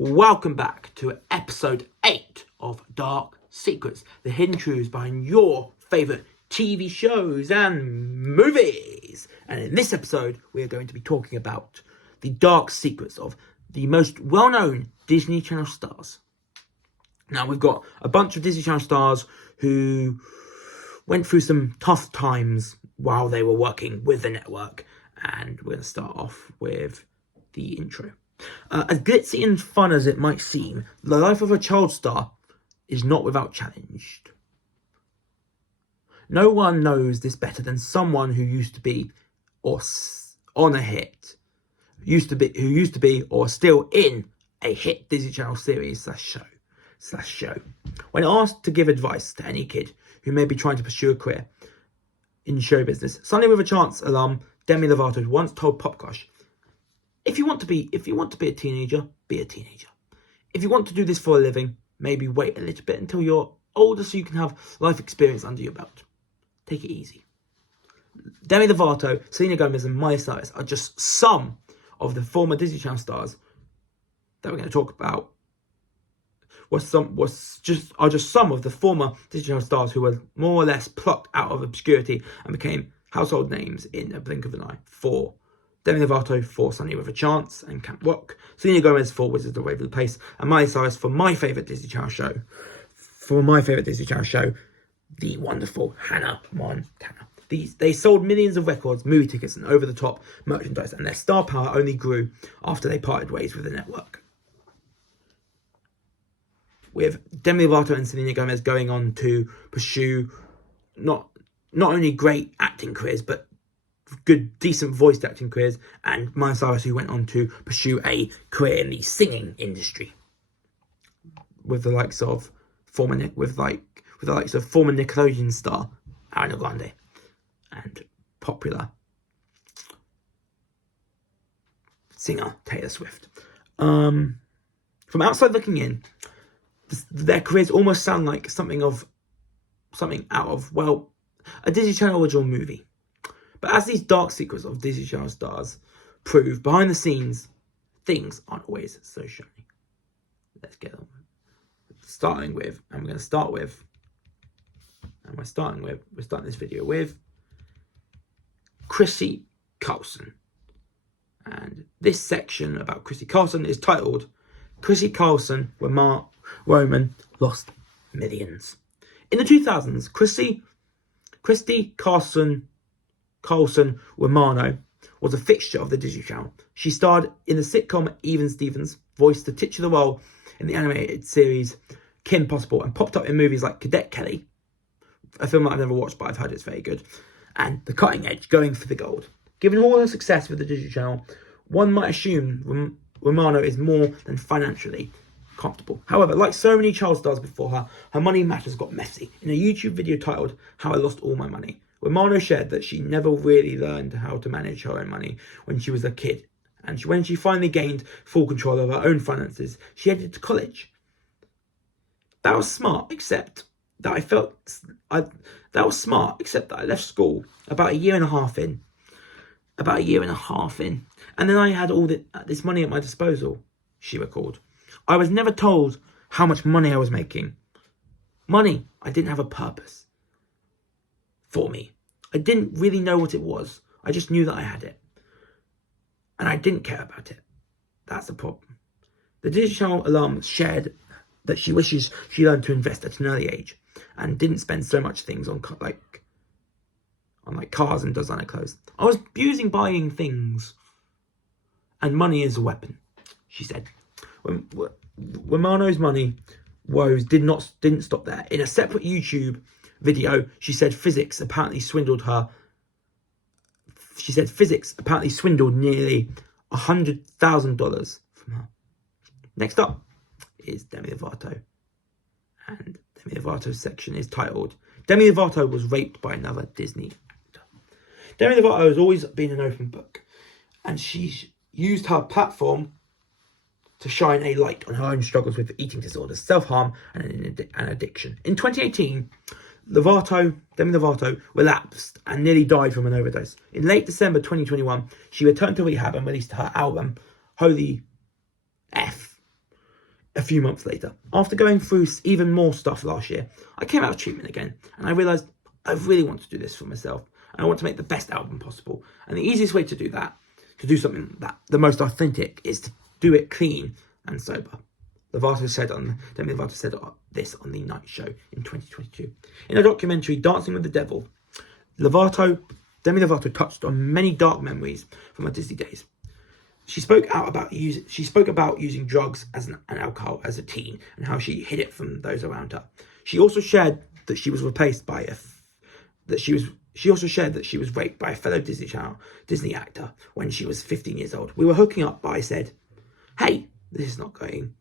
Welcome back to episode 8 of Dark Secrets, the hidden truths behind your favourite TV shows and movies. And in this episode, we are going to be talking about the dark secrets of the most well-known Disney Channel stars. Now, we've got a bunch of Disney Channel stars who went through some tough times while they were working with the network. And we're going to start off with the intro. As glitzy and fun as it might seem, the life of a child star is not without challenge. No one knows this better than someone who used to be or on a hit, who used to be or still in a hit Disney Channel series slash show. When asked to give advice to any kid who may be trying to pursue a career in show business, Sunny with a Chance alum Demi Lovato once told Pop Crush, If you want to be a teenager, be a teenager. If you want to do this for a living, maybe wait a little bit until you're older so you can have life experience under your belt. Take it easy. Demi Lovato, Selena Gomez and Miley Cyrus are just some of the former Disney Channel stars that we're going to talk about. Are just some of the former Disney Channel stars who were more or less plucked out of obscurity and became household names in a blink of an eye. For Demi Lovato for Sunny with a Chance and Camp Rock, Selena Gomez for Wizards of Waverly Place, and Miley Cyrus for my favourite Disney Channel show. The wonderful Hannah Montana. They sold millions of records, movie tickets, and over-the-top merchandise, and their star power only grew after they parted ways with the network. With Demi Lovato and Selena Gomez going on to pursue not only great acting careers, but good, decent voiced acting careers, and Miley Cyrus, who went on to pursue a career in the singing industry, with the likes of former Nickelodeon star Ariana Grande and popular singer Taylor Swift. From outside looking in, their careers almost sound like something out of a Disney Channel original movie. But as these dark secrets of Disney Channel stars prove, behind the scenes, things aren't always so shiny. Let's get on. We're starting this video with Chrissy Carlson. And this section about Chrissy Carlson is titled, Chrissy Carlson, where Mark Roman lost millions. In the 2000s, Christy Carlson Romano was a fixture of the Disney Channel. She starred in the sitcom Even Stevens, voiced the titular role in the animated series Kim Possible, and popped up in movies like Cadet Kelly, a film that I've never watched but I've heard it's very good, and The Cutting Edge, Going for the Gold. Given all her success with the Disney Channel, one might assume Romano is more than financially comfortable. However, like so many child stars before her, her money matters got messy. In a YouTube video titled How I Lost All My Money, Romano shared that she never really learned how to manage her own money when she was a kid. And when she finally gained full control of her own finances, she headed to college. That was smart, except that I left school about a year and a half in. And then I had all this money at my disposal, she recalled. I was never told how much money I was making. Money, I didn't have a purpose for me. I didn't really know what it was. I just knew that I had it. And I didn't care about it. That's the problem. The Disney Channel alum shared that she wishes she learned to invest at an early age and didn't spend so much things on cars and designer clothes. I was abusing buying things, and money is a weapon, she said. Romano's money woes didn't stop there. In a separate YouTube video, she said physics apparently swindled nearly $100,000 from her. Next up is Demi Lovato. And Demi Lovato's section is titled, Demi Lovato was raped by another Disney actor. Demi Lovato has always been an open book, and she's used her platform to shine a light on her own struggles with eating disorders, self-harm, and addiction. In 2018, Demi Lovato relapsed and nearly died from an overdose. In late December 2021, she returned to rehab and released her album, Holy F, a few months later. After going through even more stuff last year, I came out of treatment again, and I realised I really want to do this for myself, and I want to make the best album possible. And the easiest way to do that, to do something that the most authentic, is to do it clean and sober. Demi Lovato said this on The Night Show in 2022. In a documentary, Dancing with the Devil, Demi Lovato touched on many dark memories from her Disney days. She spoke about using drugs and alcohol as a teen and how she hid it from those around her. She also shared that she was raped by a fellow Disney actor when she was 15 years old. We were hooking up, but I said, "Hey, this is not going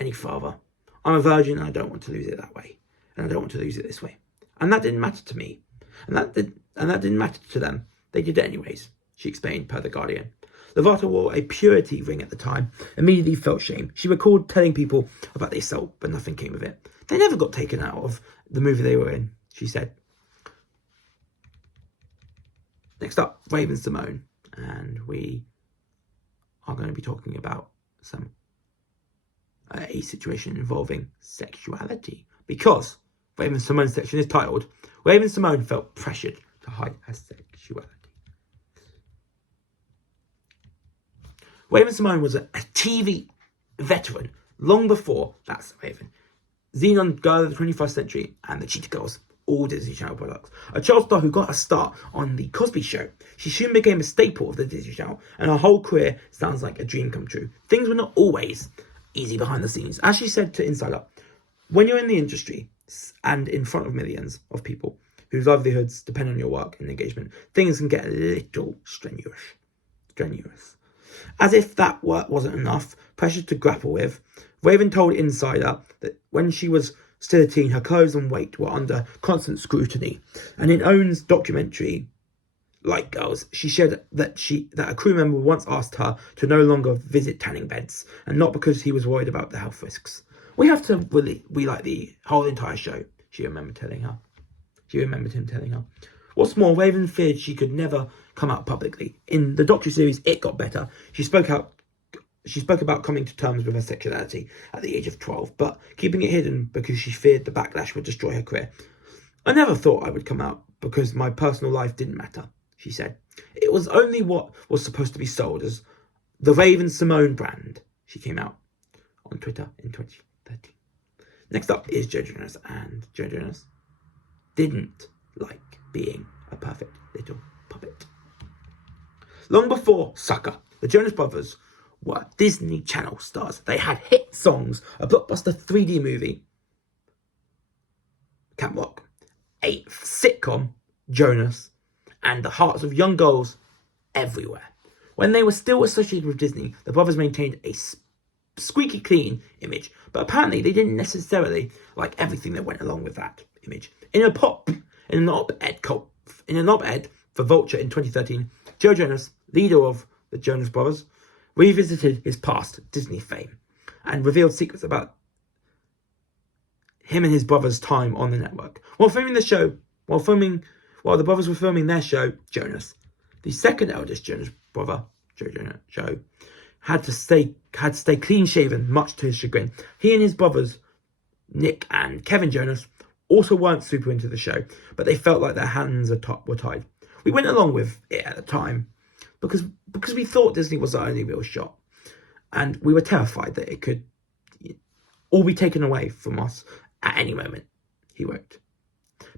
any farther. I'm a virgin and I don't want to lose it that way. And I don't want to lose it this way." And that didn't matter to me. And that didn't matter to them. They did it anyways, she explained per The Guardian. Lovato wore a purity ring at the time, immediately felt shame. She recalled telling people about the assault, but nothing came of it. They never got taken out of the movie they were in, she said. Next up, Raven-Symoné, and we are going to be talking about a situation involving sexuality, because Raven-Symoné's section is titled "Raven-Symoné Felt Pressured to Hide Her Sexuality." Raven-Symoné was a TV veteran long before That's Raven, Xenon, Girl of the 21st Century, and The Cheetah Girls, all Disney Channel products. A child star who got a start on The Cosby Show, she soon became a staple of the Disney Channel, and her whole career sounds like a dream come true. Things were not always easy behind the scenes. As she said to Insider, "When you're in the industry and in front of millions of people whose livelihoods depend on your work and engagement, things can get a little strenuous. As if that work wasn't enough pressure to grapple with, Raven told Insider that when she was still a teen, her clothes and weight were under constant scrutiny. And in Owen's documentary, Like Girls, she shared that a crew member once asked her to no longer visit tanning beds, and not because he was worried about the health risks. "We have to really relight the whole entire show," she remembered him telling her. What's more, Raven feared she could never come out publicly. In the docuseries It Got Better, she spoke about coming to terms with her sexuality at the age of 12, but keeping it hidden because she feared the backlash would destroy her career. "I never thought I would come out because my personal life didn't matter," she said. "It was only what was supposed to be sold as the Raven-Symoné brand." She came out on Twitter in 2013. Next up is Joe Jonas, and Joe Jonas didn't like being a perfect little puppet. Long before Sucker, the Jonas Brothers were Disney Channel stars. They had hit songs, a blockbuster 3D movie, Camp Rock, a sitcom, Jonas, and the hearts of young girls everywhere. When they were still associated with Disney, the brothers maintained a squeaky clean image, but apparently they didn't necessarily like everything that went along with that image. In an op-ed for Vulture in 2013, Joe Jonas, leader of the Jonas Brothers, revisited his past Disney fame and revealed secrets about him and his brothers' time on the network. While the brothers were filming their show, Jonas, the second eldest Jonas brother, Joe, had to stay clean shaven, much to his chagrin. He and his brothers, Nick and Kevin Jonas, also weren't super into the show, but they felt like their hands were tied. We went along with it at the time because we thought Disney was the only real shot, and we were terrified that it could all be taken away from us at any moment, he wrote.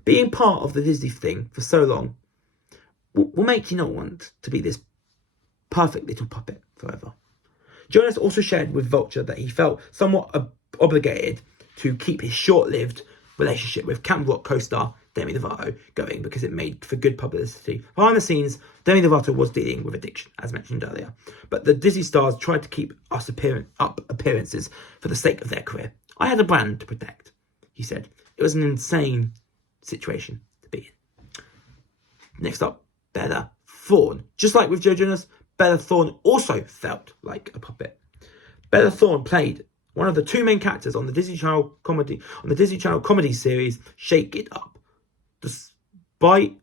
Being part of the Disney thing for so long will make you not want to be this perfect little puppet forever. Jonas also shared with Vulture that he felt somewhat obligated to keep his short-lived relationship with Camp Rock co-star Demi Lovato going because it made for good publicity. Behind the scenes, Demi Lovato was dealing with addiction, as mentioned earlier, but the Disney stars tried to keep up appearances for the sake of their career. "I had a brand to protect," he said. "It was an insane situation to be in." Next up, Bella Thorne. Just like with Joe Jonas, Bella Thorne also felt like a puppet. Bella Thorne played one of the two main characters on the Disney Channel comedy series Shake It Up. Despite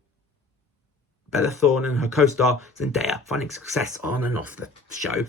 Bella Thorne and her co-star Zendaya finding success on and off the show,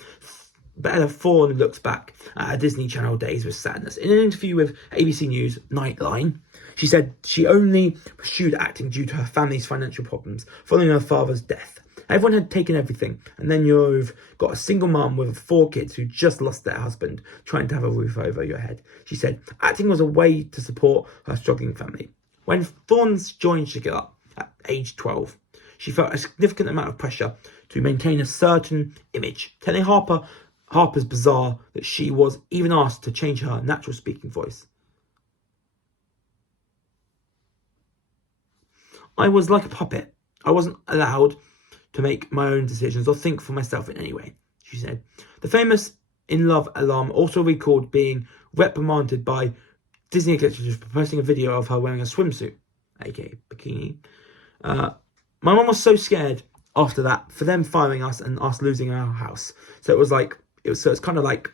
Bella Thorne looks back at her Disney Channel days with sadness. In an interview with ABC News Nightline, she said she only pursued acting due to her family's financial problems following her father's death. Everyone had taken everything, and then you've got a single mum with 4 kids who just lost their husband, trying to have a roof over your head. She said acting was a way to support her struggling family. When Thorne joined Shigella at age 12, she felt a significant amount of pressure to maintain a certain image, telling Harper's Bazaar that she was even asked to change her natural speaking voice. I was like a puppet. I wasn't allowed to make my own decisions or think for myself in any way, she said. The famous In Love alum also recalled being reprimanded by Disney executives for posting a video of her wearing a swimsuit, aka bikini. My mum was so scared after that for them firing us and us losing our house. So it's kind of like,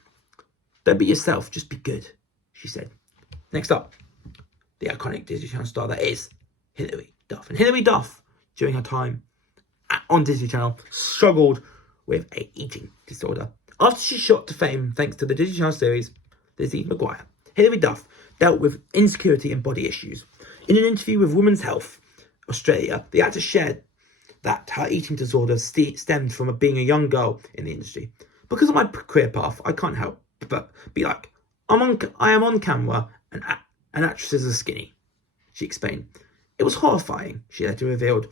don't be yourself, just be good, she said. Next up, the iconic Disney Channel star that is Hilary Duff. And Hilary Duff, during her time on Disney Channel, struggled with an eating disorder. After she shot to fame thanks to the Disney Channel series Lizzie McGuire, Hilary Duff dealt with insecurity and body issues. In an interview with Women's Health Australia, the actor shared that her eating disorder stemmed from being a young girl in the industry. Because of my career path, I can't help but be like, I am on camera and actresses are skinny, she explained. It was horrifying, she later revealed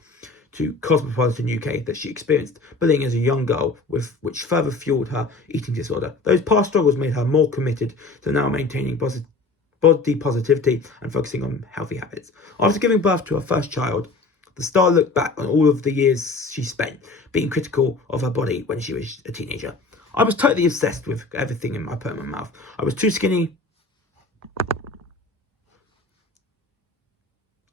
to Cosmopolitan UK that she experienced bullying as a young girl, which further fueled her eating disorder. Those past struggles made her more committed to now maintaining body positivity and focusing on healthy habits. After giving birth to her first child, the star looked back on all of the years she spent being critical of her body when she was a teenager. I was totally obsessed with everything I put in my mouth. I was too skinny.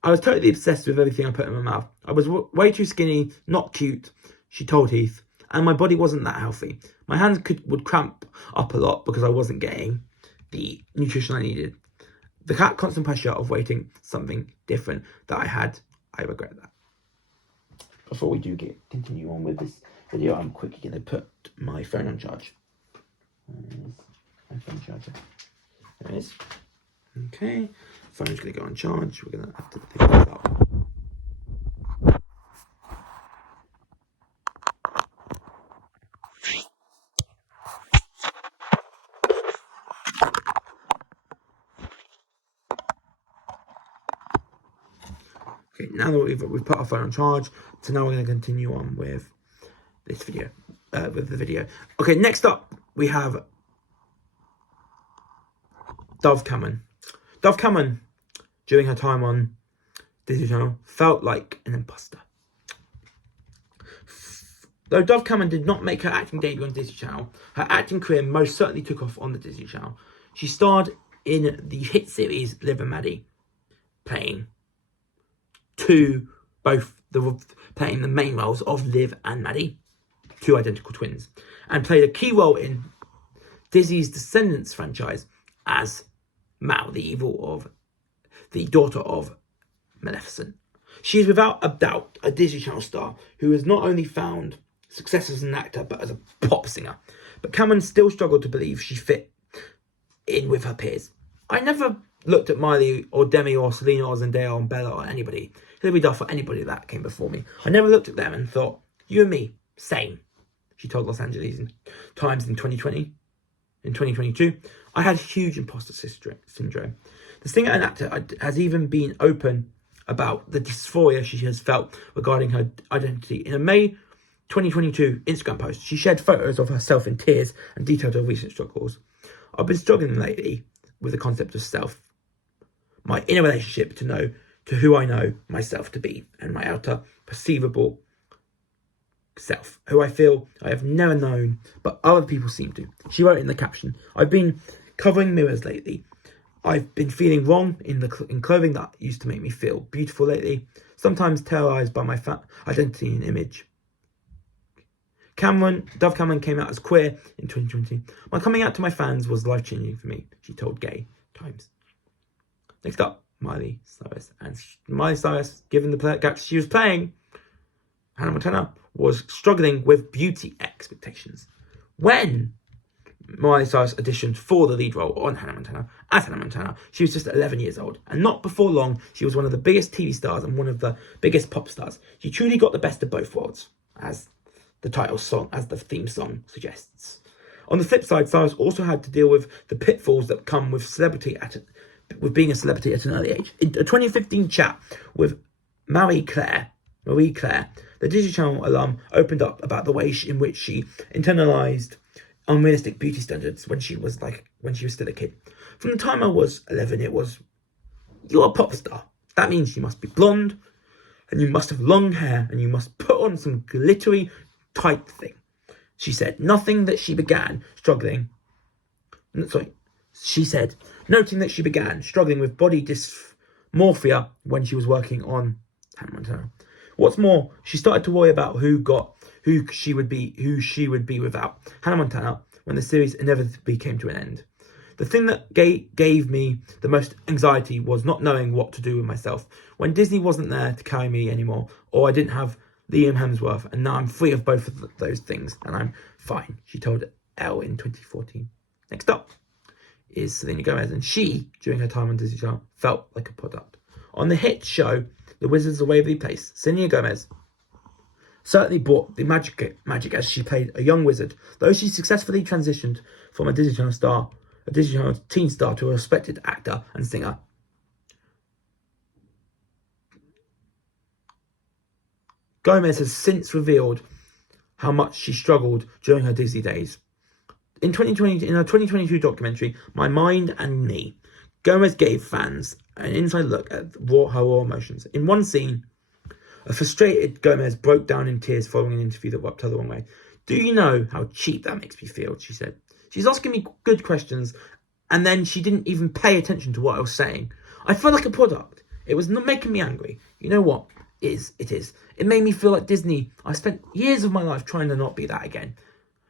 I was totally obsessed with everything I put in my mouth. I was way too skinny, not cute, she told Heath, and my body wasn't that healthy. My hands would cramp up a lot because I wasn't getting the nutrition I needed. The constant pressure of waiting something different that I had, I regret that. Before we do continue on with this video, I'm quickly going to put my phone on charge. Where's my phone charger? There it is. Okay, phone's going to go on charge. We're going to have to pick this up. Okay, now that we've put our phone on charge, so now we're going to continue on with this video, Okay, next up we have Dove Cameron. Dove Cameron, during her time on Disney Channel, felt like an imposter. Though Dove Cameron did not make her acting debut on Disney Channel, her acting career most certainly took off on the Disney Channel. She starred in the hit series Liv and Maddie, playing the main roles of Liv and Maddie, 2 identical twins, and played a key role in Disney's Descendants franchise as Mal, the daughter of Maleficent. She is without a doubt a Disney Channel star who has not only found success as an actor but as a pop singer. But Cameron still struggled to believe she fit in with her peers. I never looked at Miley or Demi or Selena or Zendaya or Bella or anybody, Hilary Duff or anybody that came before me. I never looked at them and thought, you and me, same, she told Los Angeles Times in 2020. In 2022, I had huge imposter syndrome. The singer and actor has even been open about the dysphoria she has felt regarding her identity. In a May 2022 Instagram post, she shared photos of herself in tears and detailed her recent struggles. I've been struggling lately with the concept of self, my inner relationship to who I know myself to be, and my outer perceivable self, who I feel I have never known, but other people seem to. She wrote in the caption, I've been covering mirrors lately. I've been feeling wrong in clothing that used to make me feel beautiful lately, sometimes terrorized by my identity and image. Dove Cameron came out as queer in 2020. My coming out to my fans was life-changing for me, she told Gay Times. Next up, Miley Cyrus. And Miley Cyrus, given the character she was playing, Hannah Montana, was struggling with beauty expectations. When Miley Cyrus auditioned for the lead role on Hannah Montana as Hannah Montana, she was just 11 years old. And not before long, she was one of the biggest TV stars and one of the biggest pop stars. She truly got the best of both worlds, as the title song, as the theme song suggests. On the flip side, Cyrus also had to deal with the pitfalls that come with being a celebrity at an early age. In a 2015 chat with Marie Claire, the Disney Channel alum opened up about the way in which she internalized unrealistic beauty standards when she was still a kid. From the time I was 11, it was, you're a pop star. That means you must be blonde, and you must have long hair, and you must put on some glittery type thing. She said, noting that she began struggling with body dysmorphia when she was working on Hannah Montana. What's more, she started to worry about who she would be without Hannah Montana when the series inevitably came to an end. The thing that gave me the most anxiety was not knowing what to do with myself when Disney wasn't there to carry me anymore, or I didn't have Liam Hemsworth, and now I'm free of both of those things, and I'm fine, she told Elle in 2014. Next up is Selena Gomez, and she, during her time on Disney Channel, felt like a product. On the hit show, The Wizards of Waverly Place, Selena Gomez certainly brought the magic as she played a young wizard, though she successfully transitioned from a Disney Channel teen star, to a respected actor and singer. Gomez has since revealed how much she struggled during her Disney days. In her 2022 documentary, My Mind and Me, Gomez gave fans an inside look at her raw emotions. In one scene, a frustrated Gomez broke down in tears following an interview that rubbed her the wrong way. Do you know how cheap that makes me feel? She said. She's asking me good questions, and then she didn't even pay attention to what I was saying. I felt like a product. It was not making me angry. You know what? It is. It made me feel like Disney. I spent years of my life trying to not be that again.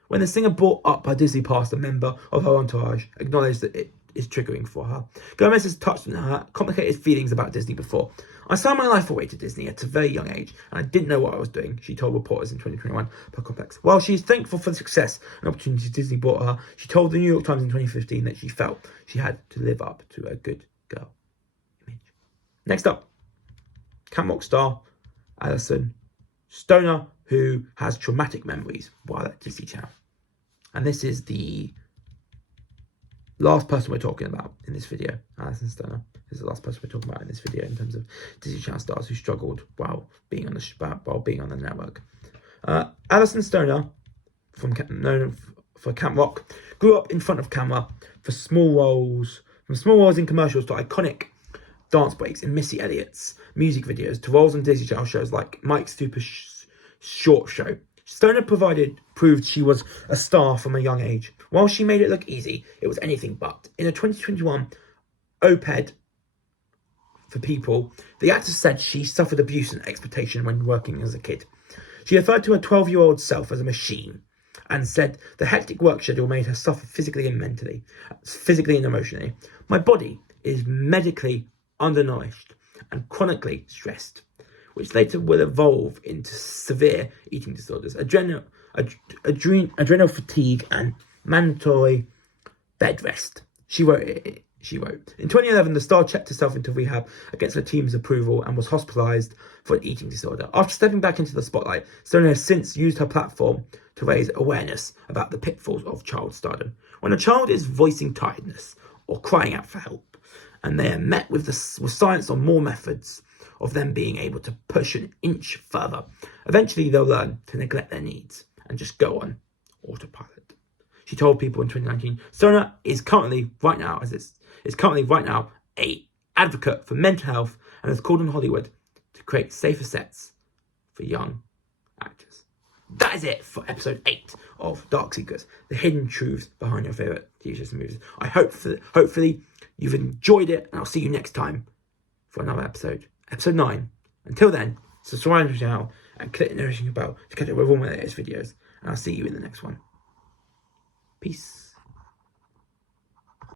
When the singer brought up her Disney past, a member of her entourage acknowledged that it is triggering for her. Gomez has touched on her complicated feelings about Disney before. I signed my life away to Disney at a very young age, and I didn't know what I was doing, she told reporters in 2021 per Complex. While she is thankful for the success and opportunities Disney brought her, she told the New York Times in 2015 that she felt she had to live up to a good girl image. Next up, Camp Rock star Alyson Stoner, who has traumatic memories while at Disney Channel. And this is the last person we're talking about in this video. Alyson Stoner is the last person we're talking about in this video in terms of Disney Channel stars who struggled while being on the network. Alyson Stoner, known for Camp Rock, grew up in front of camera from small roles in commercials to iconic dance breaks in Missy Elliott's music videos to roles on Disney Channel shows like Mike's Super Short Show. Stoner proved she was a star from a young age. While she made it look easy, it was anything but. In a 2021 op-ed for People, the actress said she suffered abuse and exploitation when working as a kid. She referred to her 12-year-old self as a machine and said the hectic work schedule made her suffer physically and emotionally. My body is medically undernourished and chronically stressed, which later will evolve into severe eating disorders, adrenal fatigue, and mandatory bed rest. She wrote. In 2011, the star checked herself into rehab against her team's approval and was hospitalized for an eating disorder. After stepping back into the spotlight, Stoner has since used her platform to raise awareness about the pitfalls of child stardom. When a child is voicing tiredness or crying out for help, and they are met with science on more methods of them being able to push an inch further, eventually they'll learn to neglect their needs and just go on autopilot. She told People in 2019, Stoner is currently right now a advocate for mental health and has called on Hollywood to create safer sets for young actors. That is it for episode 8 of Dark Secrets, the hidden truths behind your favourite TV shows and movies. I hopefully you've enjoyed it, and I'll see you next time for another episode 9. Until then, subscribe to the channel and click the notification bell to catch up with all my latest videos, and I'll see you in the next one. Peace.